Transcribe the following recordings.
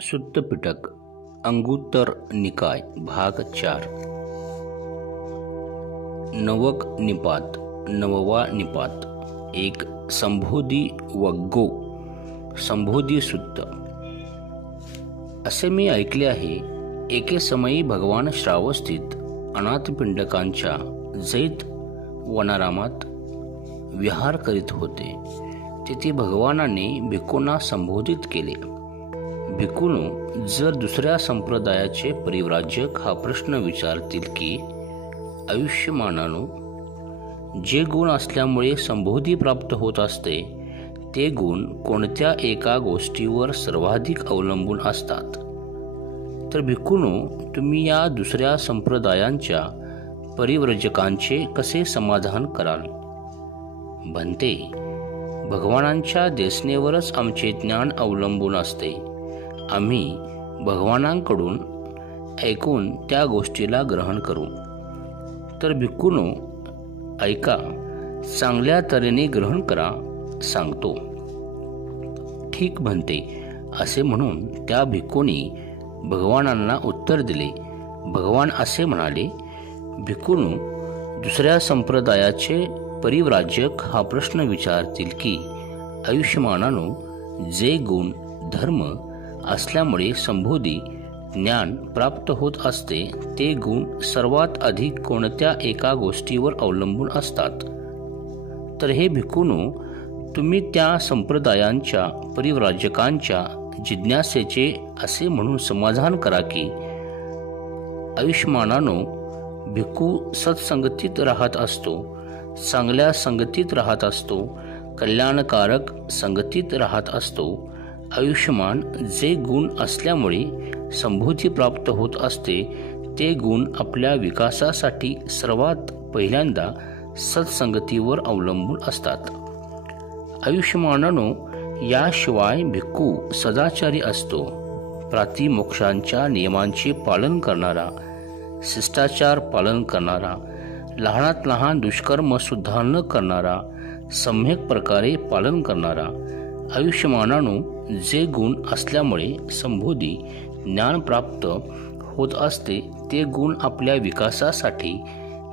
सुत्त पिटक अंगुत्तर निकाय भाग 4 नवक निपात नववा निपात एक संबोधी वग्गो संबोधी सुत्त। असे मी ऐकले आहे, एके समयी भगवान श्रावस्तीत अनाथपिंडकांच्या जैत वनारामात विहार करीत होते। तिथे भगवानाने भिक्खूंना संबोधित केले। भिक्खूंनो, जर दुसऱ्या संप्रदायाचे परिव्राजक हा प्रश्न विचारतील की आयुष्यमानानो, जे गुण असल्यामुळे संबोधी प्राप्त होत असते ते गुण कोणत्या एका गोष्टीवर सर्वाधिक अवलंबून असतात, तर भिक्खूंनो, तुम्ही या दुसऱ्या संप्रदायांच्या परिव्राजकांचे कसे समाधान कराल? बनते, भगवानांच्या देसनेवरच आमचे ज्ञान अवलंबून असते। आम्ही भगवानांकडून ऐकून त्या गोष्टीला ग्रहण करू। तर भिक्खूंनो, ऐका, चांगल्या तऱ्हेने ग्रहण करा, सांगतो। ठीक बनते, असे म्हणून त्या भिक्खूंनी भगवानांना उत्तर दिले। भगवान असे म्हणाले, भिक्खूंनो, दुसऱ्या संप्रदायाचे परिव्राजक हा प्रश्न विचारतील की आयुष्यमानानो, जे गुण धर्म असल्यामुळे संबोधी ज्ञान प्राप्त होत असते ते गुण सर्वात अधिक कोणत्या एका गोष्टीवर अवलंबून असतात, तर हे भिक्खूंनो, तुम्ही त्या संप्रदायांच्या परिव्राजकांच्या जिज्ञासेचे असे म्हणून समाधान करा की आयुष्यमानानो, भिक्खू सत्संगतीत राहत असतो, चांगल्या संगतीत राहत असतो, कल्याणकारक संगतीत राहत असतो। आयुष्यमान जे गुण असल्यामुळे संबोधी प्राप्त होत असते ते गुण आपल्या विकासासाठी सर्वात पहिल्यांदा सत्संगतीवर अवलंबून असतात। आयुष्यमानानो, याशिवाय भिक्खू सदाचारी असतो, प्रातिमोक्षांच्या नियमांचे पालन करणारा, शिष्टाचार पालन करणारा, लहानात लहान दुष्कर्म सुद्धा न करणारा, सम्यक प्रकारे पालन करणारा। आयुष्यमानानो, जे गुण असल्यामुळे संबोधी ज्ञान प्राप्त होत असते ते गुण आपल्या विकासासाठी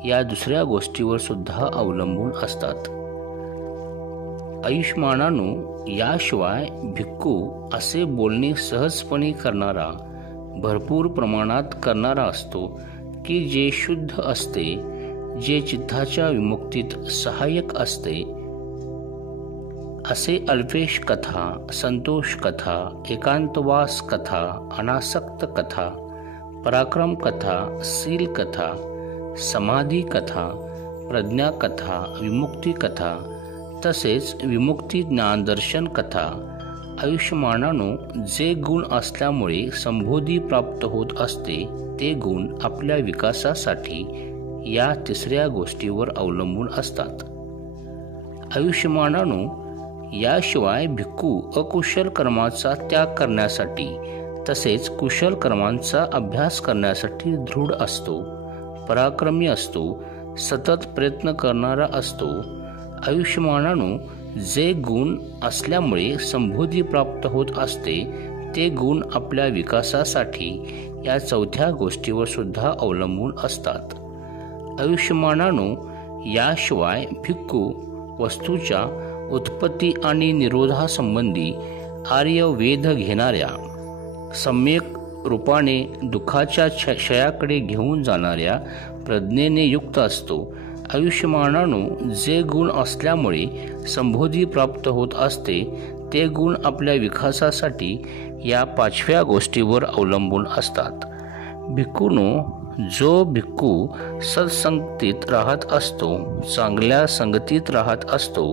या दुसऱ्या गोष्टीवर सुद्धा अवलंबून असतात। आयुष्यमानानो, याशिवाय भिक्खू असे बोलणे सहजपणे करणारा, भरपूर प्रमाणात करणारा असतो की जे शुद्ध असते, जे चित्ताच्या विमुक्तीत सहाय्यक असते। असे अल्पेश कथा, संतोष कथा, एकांतवास कथा, अनासक्त कथा, पराक्रम कथा, शील कथा, समाधी कथा, प्रज्ञा कथा, विमुक्ती कथा, तसेच विमुक्ती ज्ञानदर्शन कथा। आयुष्यमानानो, जे गुण असल्यामुळे संबोधी प्राप्त होत असते ते गुण आपल्या विकासासाठी या तिसऱ्या गोष्टीवर अवलंबून असतात। आयुष्यमानानो, याशिवाय भिक्खू अकुशल कर्माचा त्याग करण्यासाठी तसेच कुशल कर्मांचा अभ्यास करण्यासाठी दृढ असतो, पराक्रमी असतो, सतत प्रयत्न करणारा असतो। आयुष्यमानानो, जे गुण असल्यामुळे संबोधी प्राप्त होत असते ते गुण आपल्या विकासासाठी या चौथ्या गोष्टीवर सुद्धा अवलंबून असतात। आयुष्यमानानो, याशिवाय भिक्खू वस्तूच्या उत्पत्ती आणि निरोधासंबंधी आर्य वेध घेणाऱ्या, सम्यक रूपाने दुःखाच्या क्षयाकडे घेऊन जाणाऱ्या प्रज्ञेने युक्त असतो। आयुष्यमानानो, जे गुण असल्यामुळे संबोधी प्राप्त होत असते ते गुण आपल्या विकासासाठी या पाचव्या गोष्टीवर अवलंबून असतात। भिक्खूंनो, जो भिक्खू सत्संगतीत राहत असतो, चांगल्या संगतीत राहत असतो,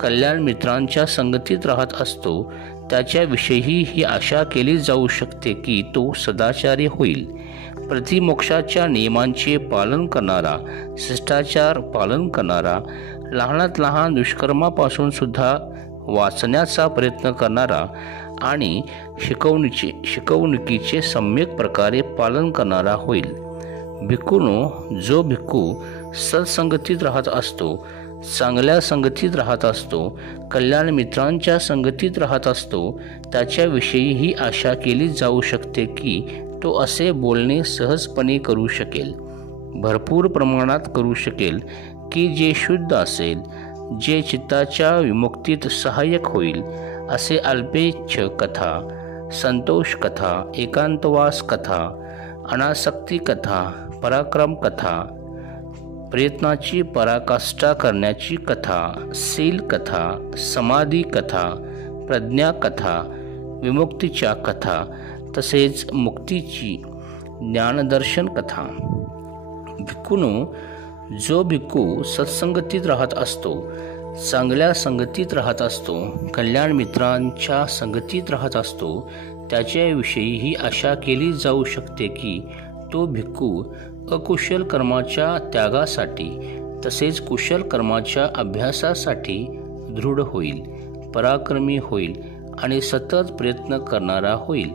कल्याण मित्रांच्या संगतीत राहत असतो, त्याच्याविषयी ही आशा केली जाऊ शकते की तो सदाचारी होईल, प्रतिमोक्षाच्या नियमांचे पालन करणारा, शिष्टाचार पालन करणारा, लहानात लहान दुष्कर्मापासून सुद्धा वाचण्याचा प्रयत्न करणारा आणि शिकवणुकीचे सम्यक प्रकारे पालन करणारा होईल। भिक्खूंनो, जो भिक्खू सत्संगतीत राहत असतो, चांगल्या संगतीत राहत असतो, कल्याण मित्रांच्या संगतीत राहत असतो, त्याच्याविषयी ही आशा केली जाऊ शकते की तो असे बोलणे सहजपणे करू शकेल, भरपूर प्रमाणात करू शकेल की जे शुद्ध असेल, जे चित्ताच्या विमुक्तीत सहाय्यक होईल, असे अल्पेच्छ कथा, संतोष कथा, एकांतवास कथा, अनासक्ती कथा, पराक्रम कथा, प्रयत्नाची पराकाष्ठा करण्याची कथा, शील कथा, समाधी कथा, प्रज्ञा कथा, विमुक्तीच्या कथा, तसेच मुक्तीची ज्ञानदर्शन कथा. भिक्खूंनो, जो भिक्खू सत्संगतीत राहत असतो, चांगल्या संगतीत राहत असतो, कल्याण मित्रांच्या संगतीत राहत असतो, त्याच्याविषयी ही आशा केली जाऊ शकते की तो भिक्खू अकुशल कर्माच्या त्यागासाठी तसेच कुशल कर्माच्या अभ्यासासाठी दृढ होईल, पराक्रमी होईल आणि सतत प्रयत्न करणारा होईल.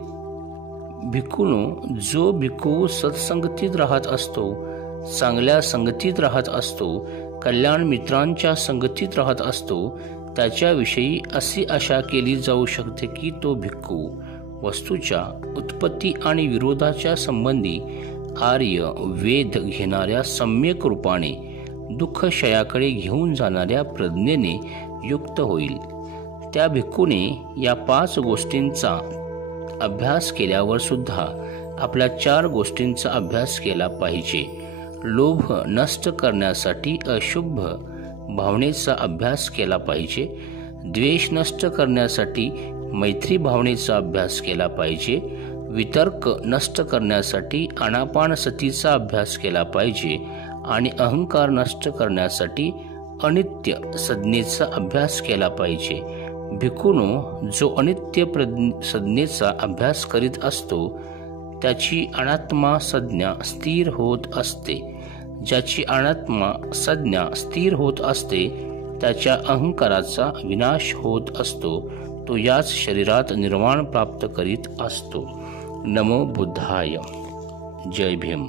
भिक्खूंनो, जो भिक्खू सत्संगतीत राहत असतो, चांगल्या संगतीत राहत असतो, कल्याण मित्रांच्या संगतीत राहत असतो, त्याच्याविषयी अशी आशा केली जाऊ शकते की तो भिक्खू वस्तूच्या उत्पत्ती आणि विरोधाच्या संबंधी आर्य वेद घेणाऱ्या सम्यक रूपाने दुःखक्षयाकडे घेऊन जाणाऱ्या प्रज्ञेने युक्त होईल. त्या भिक्खूने या 5 गोष्टींचा अभ्यास केल्यावर सुद्धा आपल्या 4 गोष्टींचा अभ्यास केला पाहिजे. लोभ नष्ट करण्यासाठी अशुभ भावनेचा अभ्यास केला पाहिजे, द्वेष नष्ट करण्यासाठी मैत्री भावनेचा अभ्यास केला पाहिजे, वितर्क नष्ट करण्यासाठी आनापानसतीचा अभ्यास केला पाहिजे आणि अहंकार नष्ट करण्यासाठी अनित्य संज्ञेचा अभ्यास केला पाहिजे. भिक्खूंनो, जो अनित्य संज्ञेचा अभ्यास करीत असतो त्याची अनात्मा संज्ञा स्थिर होत असते. ज्याची अनात्मा संज्ञा स्थिर होत असते त्याच्या अहंकाराचा विनाश होत असतो. तो याच शरीरात निर्वाण प्राप्त करीत असतो. नमो बुद्धाय. जय भीम.